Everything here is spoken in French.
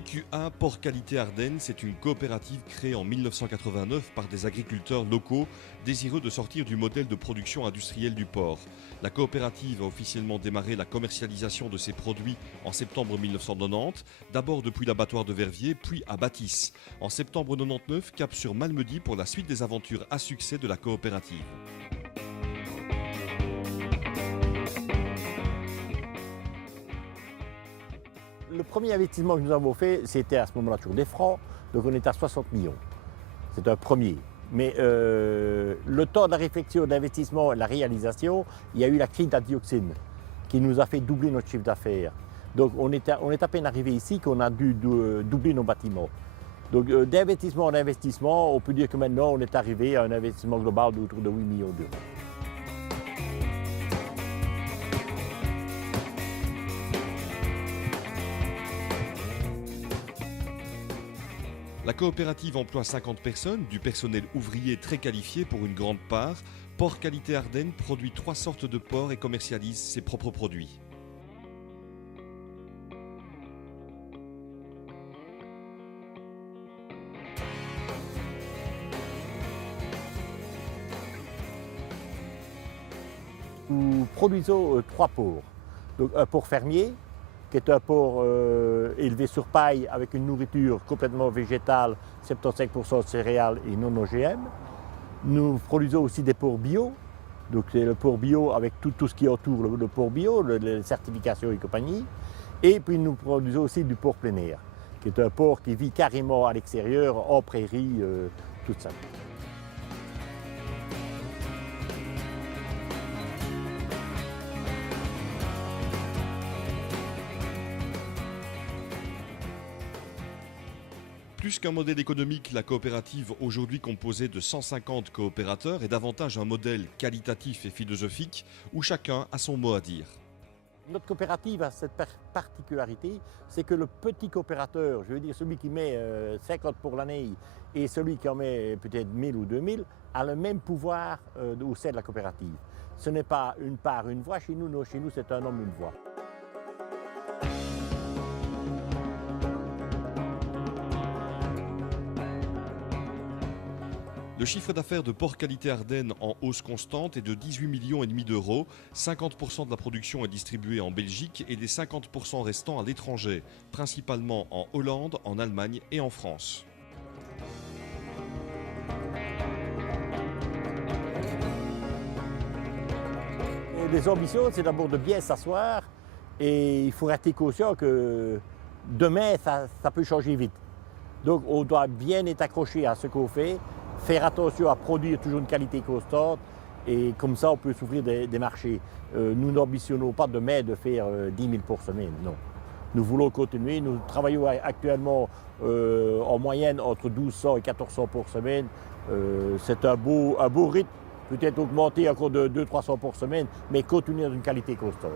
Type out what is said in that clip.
PQA Porc Qualité Ardennes, c'est une coopérative créée en 1989 par des agriculteurs locaux désireux de sortir du modèle de production industrielle du porc. La coopérative a officiellement démarré la commercialisation de ses produits en septembre 1990, d'abord depuis l'abattoir de Verviers, puis à Bâtisse. En septembre 99, cap sur Malmedy pour la suite des aventures à succès de la coopérative. Le premier investissement que nous avons fait, c'était à ce moment-là toujours des francs, donc on était à 60 millions. C'est un premier. Mais le temps de la réflexion, de l'investissement et de la réalisation, il y a eu la crise de la dioxine qui nous a fait doubler notre chiffre d'affaires. Donc on est à peine arrivé ici qu'on a dû doubler nos bâtiments. Donc d'investissement en investissement, on peut dire que maintenant on est arrivé à un investissement global d'autour de 8 millions d'euros. La coopérative emploie 50 personnes, du personnel ouvrier très qualifié pour une grande part. Porc Qualité Ardennes produit 3 sortes de porc et commercialise ses propres produits. Nous produisons 3 porcs. Donc un porc fermier, qui est un porc élevé sur paille avec une nourriture complètement végétale, 75% céréales et non OGM. Nous produisons aussi des porcs bio, donc c'est le porc bio avec tout ce qui entoure le porc bio, les certifications et compagnie. Et puis nous produisons aussi du porc plein air, qui est un porc qui vit carrément à l'extérieur, en prairie, tout ça. Plus qu'un modèle économique, la coopérative, aujourd'hui composée de 150 coopérateurs, est davantage un modèle qualitatif et philosophique où chacun a son mot à dire. Notre coopérative a cette particularité, c'est que le petit coopérateur, je veux dire celui qui met 50 pour l'année et celui qui en met peut-être 1000 ou 2000, a le même pouvoir au sein de la coopérative. Ce n'est pas une part, une voix chez nous, non, chez nous c'est un homme, une voix. Le chiffre d'affaires de Porc Qualité Ardennes en hausse constante est de 18,5 millions d'euros. 50% de la production est distribuée en Belgique et les 50% restants à l'étranger, principalement en Hollande, en Allemagne et en France. Les ambitions, c'est d'abord de bien s'asseoir et il faut rester conscient que demain, ça peut changer vite. Donc on doit bien être accroché à ce qu'on fait, faire attention à produire toujours une qualité constante et comme ça on peut s'ouvrir des marchés. Nous n'ambitionnons pas demain de faire 10 000 pour semaine, non. Nous voulons continuer, nous travaillons actuellement en moyenne entre 1 200 et 1 400 pour semaine. C'est un beau rythme, peut-être augmenter encore de 200 300 pour semaine, mais continuer dans une qualité constante.